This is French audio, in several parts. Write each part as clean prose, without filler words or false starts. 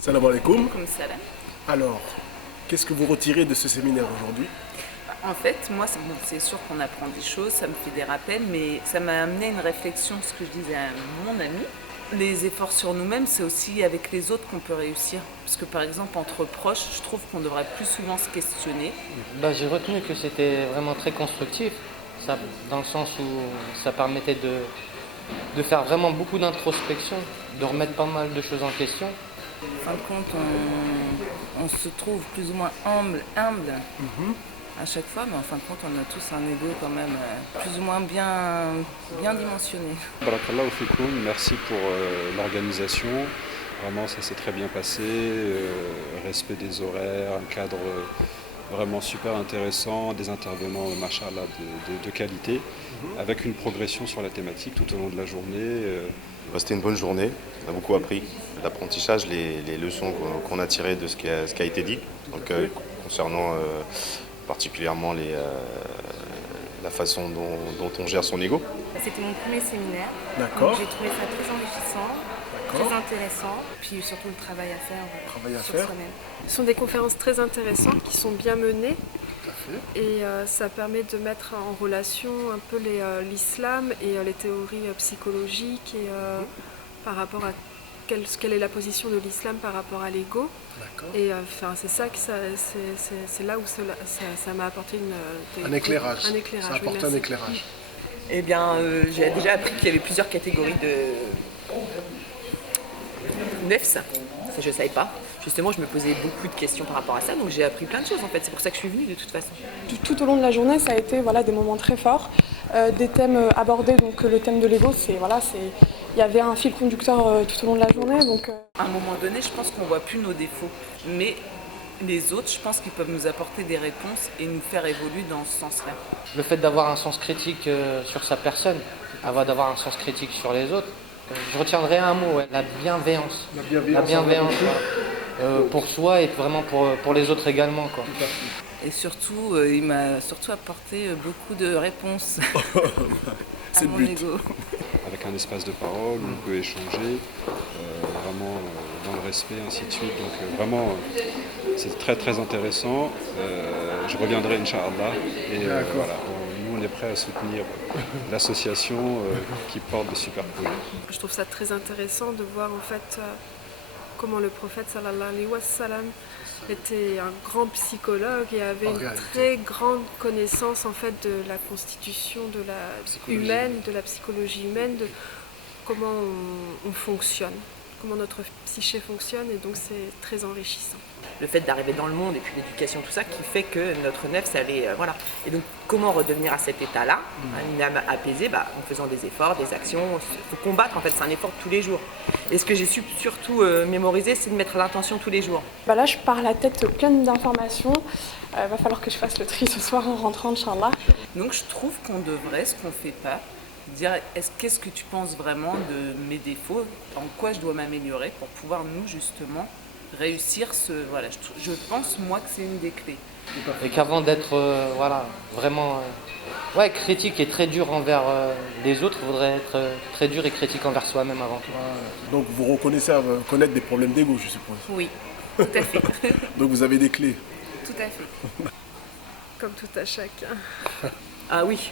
Salam alaikum. Comme salam. Alors, qu'est-ce que vous retirez de ce séminaire aujourd'hui? En fait, moi, c'est sûr qu'on apprend des choses, ça me fait des rappels, mais ça m'a amené à une réflexion, ce que je disais à mon ami. Les efforts sur nous-mêmes, c'est aussi avec les autres qu'on peut réussir. Parce que par exemple, entre proches, je trouve qu'on devrait plus souvent se questionner. J'ai retenu que c'était vraiment très constructif, ça, dans le sens où ça permettait de faire vraiment beaucoup d'introspection, de remettre pas mal de choses en question. En fin de compte, on se trouve plus ou moins humble à chaque fois, mais en fin de compte, on a tous un ego quand même plus ou moins bien dimensionné. Barakallahu fikoum, merci pour l'organisation. Vraiment, ça s'est très bien passé. Respect des horaires, un cadre vraiment super intéressant, des intervenants, machallah, de qualité, avec une progression sur la thématique tout au long de la journée. C'était une bonne journée, on a beaucoup appris. L'apprentissage, les leçons qu'on a tirées de ce qui a été dit, donc, concernant particulièrement la façon dont on gère son ego. C'était mon premier séminaire. D'accord. J'ai trouvé ça très enrichissant, très intéressant, puis surtout le travail à faire sur soi-même. Ce sont des conférences très intéressantes qui sont bien menées et ça permet de mettre en relation un peu l'islam et les théories psychologiques et par rapport à quelle est la position de l'islam par rapport à l'ego. Et c'est ça que c'est là où ça m'a apporté Un éclairage. Un éclairage. Ça apporte un éclairage. Eh bien, j'ai déjà appris qu'il y avait plusieurs catégories de nefs. Ça, je ne savais pas. Justement, je me posais beaucoup de questions par rapport à ça, donc j'ai appris plein de choses en fait. C'est pour ça que je suis venue de toute façon. Tout au long de la journée, ça a été des moments très forts, des thèmes abordés. Donc le thème de l'ego, il y avait un fil conducteur tout au long de la journée. Donc, À un moment donné, je pense qu'on ne voit plus nos défauts, mais les autres, je pense qu'ils peuvent nous apporter des réponses et nous faire évoluer dans ce sens-là. Le fait d'avoir un sens critique sur sa personne, avant d'avoir un sens critique sur les autres, je retiendrai un mot, la bienveillance. La bienveillance. Pour soi et vraiment pour les autres également, quoi. Et surtout, il m'a surtout apporté beaucoup de réponses à mon ego. Avec un espace de parole où on peut échanger, vraiment dans le respect, ainsi de suite. Donc vraiment, c'est très très intéressant. Je reviendrai, Inch'Allah. Et voilà, nous on est prêts à soutenir l'association qui porte de super projets. je trouve ça très intéressant de voir en fait comment le prophète sallallahu alayhi wa sallam était un grand psychologue et avait une très grande connaissance en fait de la constitution de la humaine, de la psychologie humaine, de comment on fonctionne, comment notre psyché fonctionne, et donc c'est très enrichissant. Le fait d'arriver dans le monde et puis l'éducation, tout ça, qui fait que notre nef, ça allait, voilà. Et donc, comment redevenir à cet état-là, une âme apaisée, en faisant des efforts, des actions. Il faut combattre, en fait, c'est un effort tous les jours. Et ce que j'ai su surtout mémoriser, c'est de mettre l'intention tous les jours. là, je pars la tête pleine d'informations. Va falloir que je fasse le tri ce soir en rentrant, Inch'Allah. Donc, je trouve qu'on devrait, ce qu'on ne fait pas, dire qu'est-ce que tu penses vraiment de mes défauts, en quoi je dois m'améliorer pour pouvoir, nous, justement, réussir ce... Voilà, je pense, moi, que c'est une des clés. Et qu'avant d'être vraiment critique et très dur envers les autres, il faudrait être très dur et critique envers soi-même avant tout. Donc vous reconnaissez connaître des problèmes d'ego, je suppose. Oui, tout à fait. Donc vous avez des clés. Tout à fait. Comme tout à chacun. Ah oui.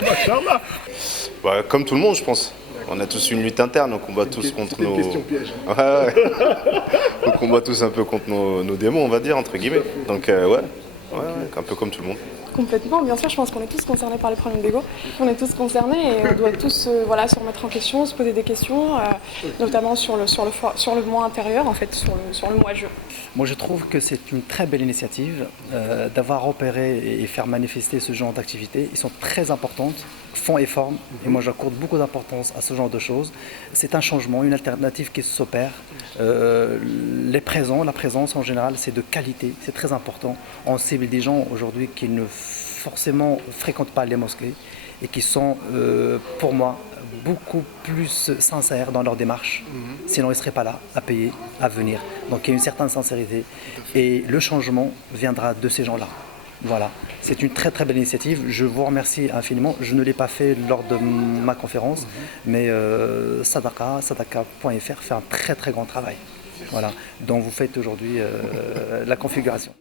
Machallah. Comme tout le monde, je pense. On a tous une lutte interne, on combat tous contre nos... Question piège. On combat tous un peu contre nos démons, on va dire, entre guillemets. Donc un peu comme tout le monde. Complètement, bien sûr, je pense qu'on est tous concernés par les problèmes d'ego. On est tous concernés et on doit tous se remettre en question, se poser des questions, notamment sur le moi intérieur, en fait, sur le moi-je. Moi, je trouve que c'est une très belle initiative d'avoir opéré et faire manifester ce genre d'activités. Ils sont très importantes, fond et forme, et moi j'accorde beaucoup d'importance à ce genre de choses. C'est un changement, une alternative qui s'opère. La présence en général, c'est de qualité, c'est très important. On cible des gens aujourd'hui qui ne forcément fréquentent pas les mosquées et qui sont, pour moi, beaucoup plus sincères dans leur démarche. Sinon, ils ne seraient pas là à payer, à venir. Donc il y a une certaine sincérité et le changement viendra de ces gens-là. Voilà, c'est une très très belle initiative. Je vous remercie infiniment. Je ne l'ai pas fait lors de ma conférence, mais sadaka.fr fait un très très grand travail. Voilà, dont vous faites aujourd'hui la configuration.